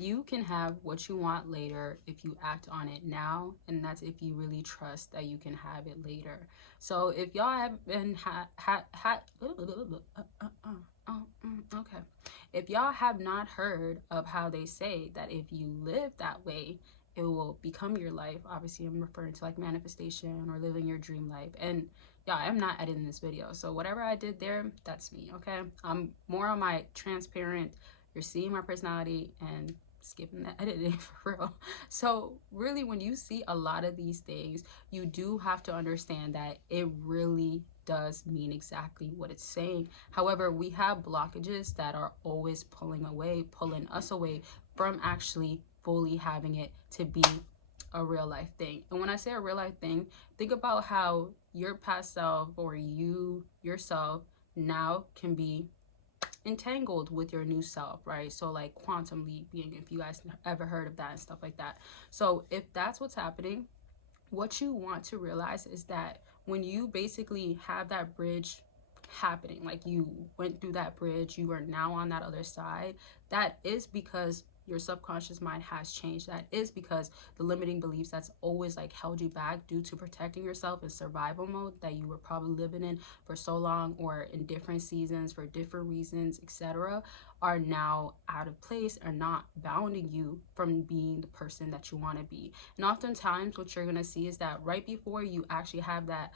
You can have what you want later if you act on it now, and that's if you really trust that you can have it later. So if y'all have been okay, if y'all have not heard of how they say that if you live that way, it will become your life. Obviously, I'm referring to like manifestation or living your dream life. And yeah, I'm not editing this video, so whatever I did there, that's me. Okay, I'm more on my transparent. You're seeing my personality and skipping the editing for real. So really, when you see a lot of these things, you do have to understand that it really does mean exactly what it's saying. However, we have blockages that are always pulling us away from actually fully having it to be a real life thing. And when I say a real life thing, think about how your past self or you yourself now can be entangled with your new self, right? So like quantum leaping, if you guys ever heard of that and stuff like that. So if that's what's happening, what you want to realize is that when you basically have that bridge happening, like you went through that bridge, you are now on that other side, that is because your subconscious mind has changed. That is because the limiting beliefs that's always like held you back due to protecting yourself in survival mode that you were probably living in for so long, or in different seasons for different reasons, etc., are now out of place, are not bounding you from being the person that you want to be. And oftentimes what you're going to see is that right before you actually have that,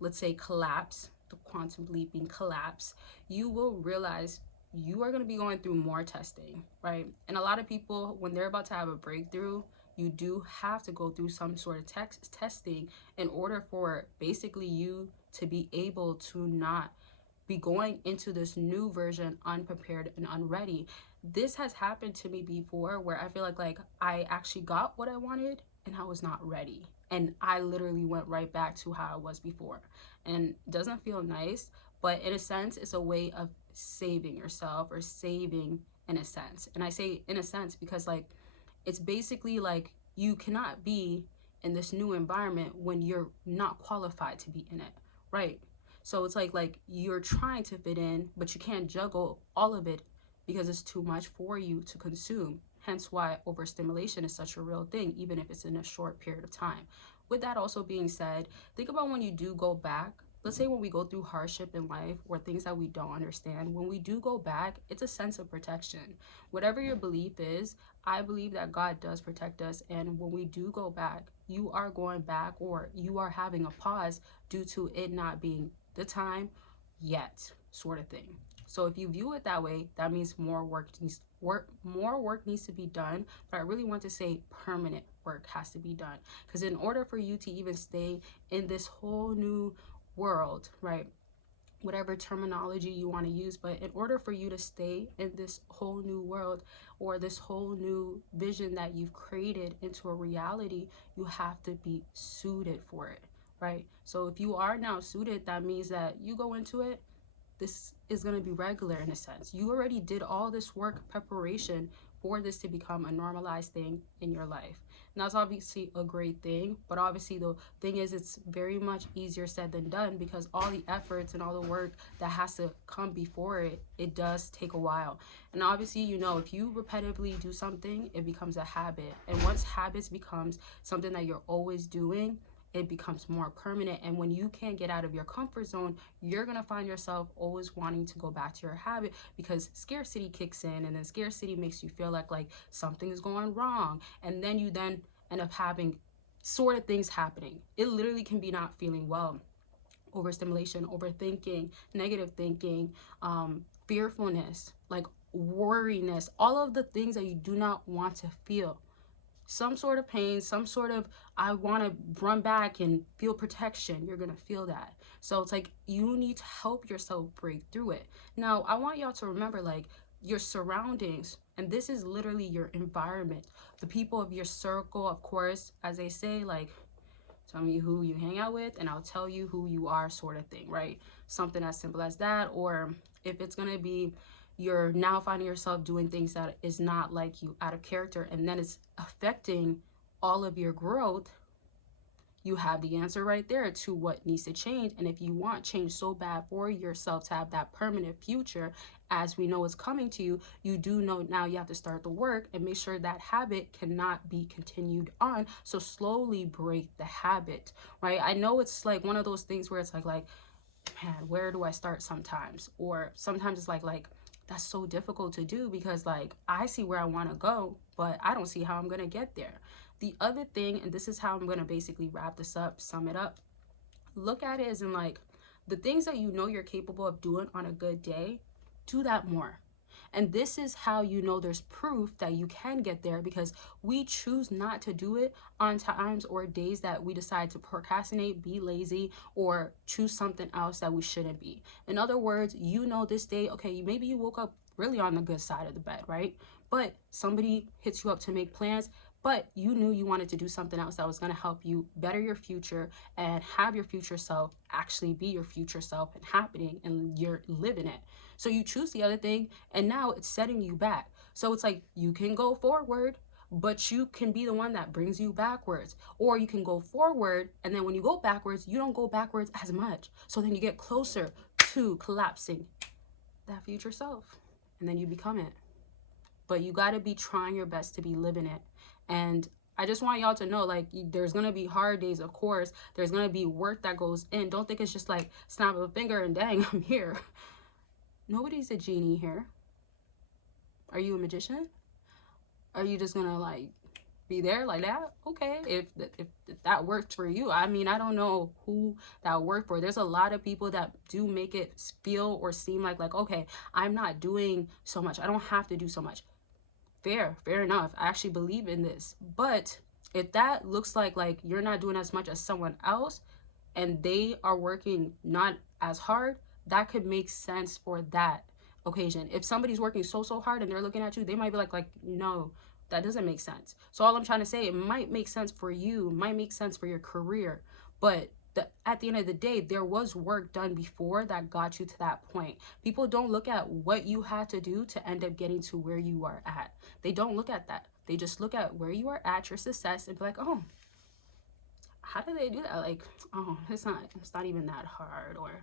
let's say, collapse, the quantum leaping collapse, you will realize you are going to be going through more testing, right? And a lot of people, when they're about to have a breakthrough, you do have to go through some sort of testing in order for basically you to be able to not be going into this new version unprepared and unready. This has happened to me before where I feel like I actually got what I wanted and I was not ready. And I literally went right back to how I was before. And it doesn't feel nice, but in a sense, it's a way of saving yourself, or saving in a sense. And I say in a sense because like it's basically like you cannot be in this new environment when you're not qualified to be in it, right? So it's like you're trying to fit in, but you can't juggle all of it because it's too much for you to consume. Hence why overstimulation is such a real thing, even if it's in a short period of time. With that also being said, think about when you do go back. Let's say when we go through hardship in life or things that we don't understand, when we do go back, it's a sense of protection. Whatever your belief is, I believe that God does protect us. And when we do go back, you are going back, or you are having a pause due to it not being the time yet, sort of thing. So if you view it that way, that means more work needs to be done. But I really want to say permanent work has to be done, because in order for you to even stay in this whole new world, right, whatever terminology you want to use, but in order for you to stay in this whole new world, or this whole new vision that you've created into a reality, you have to be suited for it, right? So if you are now suited, that means that you go into it, this is going to be regular in a sense. You already did all this work preparation for this to become a normalized thing in your life. And that's obviously a great thing, but obviously the thing is it's very much easier said than done, because all the efforts and all the work that has to come before it, it does take a while. And obviously, you know, if you repetitively do something, it becomes a habit. And once habits becomes something that you're always doing, it becomes more permanent. And when you can't get out of your comfort zone, you're going to find yourself always wanting to go back to your habit, because scarcity kicks in, and then scarcity makes you feel like something is going wrong, and then you then end up having sort of things happening. It literally can be not feeling well, overstimulation, overthinking, negative thinking, fearfulness, like worriness, all of the things that you do not want to feel. Some sort of pain, some sort of I want to run back and feel protection, you're going to feel that. So it's like you need to help yourself break through it. Now, I want y'all to remember like your surroundings, and this is literally your environment, the people of your circle, of course, as they say, like tell me who you hang out with and I'll tell you who you are, sort of thing, right? Something as simple as that. Or if it's going to be you're now finding yourself doing things that is not like you, out of character, and then it's affecting all of your growth, you have the answer right there to what needs to change. And if you want change so bad for yourself to have that permanent future, as we know is coming to you, you do know now you have to start the work and make sure that habit cannot be continued on. So slowly break the habit, right? I know it's like one of those things where it's like, man, where do I start sometimes? Or sometimes it's like that's so difficult to do because like I see where I want to go, but I don't see how I'm going to get there. The other thing, and this is how I'm going to basically wrap this up, sum it up, look at it as in like the things that you know you're capable of doing on a good day, do that more. And this is how you know there's proof that you can get there, because we choose not to do it on times or days that we decide to procrastinate, be lazy, or choose something else that we shouldn't be. In other words, you know this day, okay, maybe you woke up really on the good side of the bed, right? But somebody hits you up to make plans, but you knew you wanted to do something else that was going to help you better your future and have your future self actually be your future self and happening, and you're living it. So you choose the other thing, and now it's setting you back. So it's like you can go forward, but you can be the one that brings you backwards. Or you can go forward, and then when you go backwards, you don't go backwards as much. So then you get closer to collapsing that future self, and then you become it. But you got to be trying your best to be living it. And I just want y'all to know, like, there's going to be hard days, of course. There's going to be work that goes in. Don't think it's just like snap of a finger and dang, I'm here. Nobody's a genie here. Are you a magician? Are you just going to like be there like that? Okay, if that works for you. I mean, I don't know who that worked for. There's a lot of people that do make it feel or seem like okay, I'm not doing so much. I don't have to do so much. Fair enough. I actually believe in this. But if that looks like you're not doing as much as someone else and they are working not as hard, that could make sense for that occasion. If somebody's working so hard and they're looking at you, they might be like no, that doesn't make sense. So all I'm trying to say, it might make sense for you, might make sense for your career, but at the end of the day, there was work done before that got you to that point. People don't look at what you had to do to end up getting to where you are at. They don't look at that. They just look at where you are at, your success, and be like, oh, how do they do that? Like, oh, it's not even that hard. Or,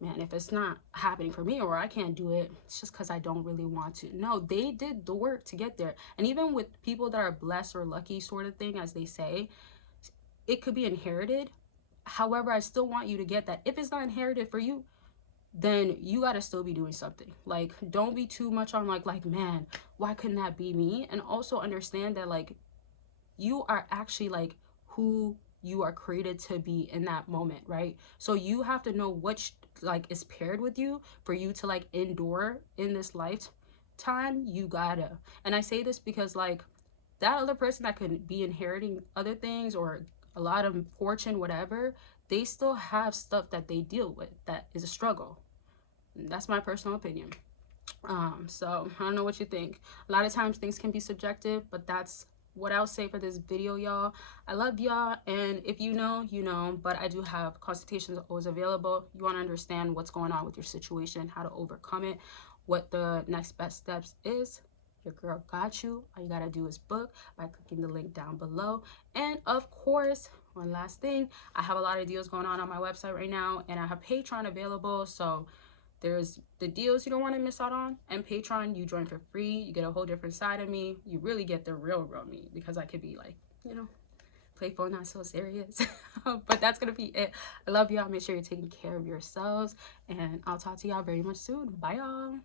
man, if it's not happening for me, or I can't do it, it's just because I don't really want to. No, they did the work to get there. And even with people that are blessed or lucky sort of thing, as they say, it could be inherited. However, I still want you to get that if it's not inherited for you, then you got to still be doing something. Like, don't be too much on like, man, why couldn't that be me? And also understand that like you are actually like who you are created to be in that moment, right? So you have to know what like is paired with you for you to like endure in this lifetime. You gotta. And I say this because like that other person that could be inheriting other things or a lot of fortune, whatever, they still have stuff that they deal with that is a struggle. That's my personal opinion. So I don't know what you think. A lot of times things can be subjective, but that's what I'll say for this video, y'all. I love y'all, and if you know, you know, but I do have consultations always available. You want to understand what's going on with your situation, how to overcome it, what the next best steps is. Your girl got you. All you gotta do is book by clicking the link down below. And of course, one last thing, I have a lot of deals going on my website right now, and I have Patreon available. So there's the deals you don't want to miss out on, and Patreon, you join for free. You get a whole different side of me. You really get the real me, because I could be like, you know, playful, not so serious. But that's gonna be it. I love y'all. Make sure you're taking care of yourselves, and I'll talk to y'all very much soon. Bye, y'all.